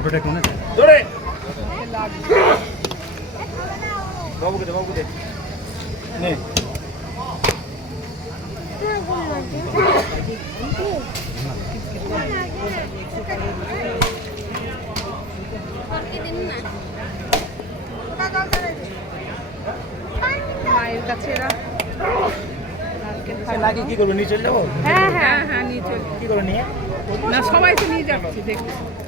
protect हो न दोरे बाबू के बाबू के ने ना गोल दे भाई का चेहरा फलानी की किलो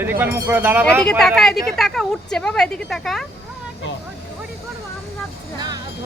এদিকে দাঁড়াবা এদিকে টাকা উঠছে বাবা এদিকে টাকা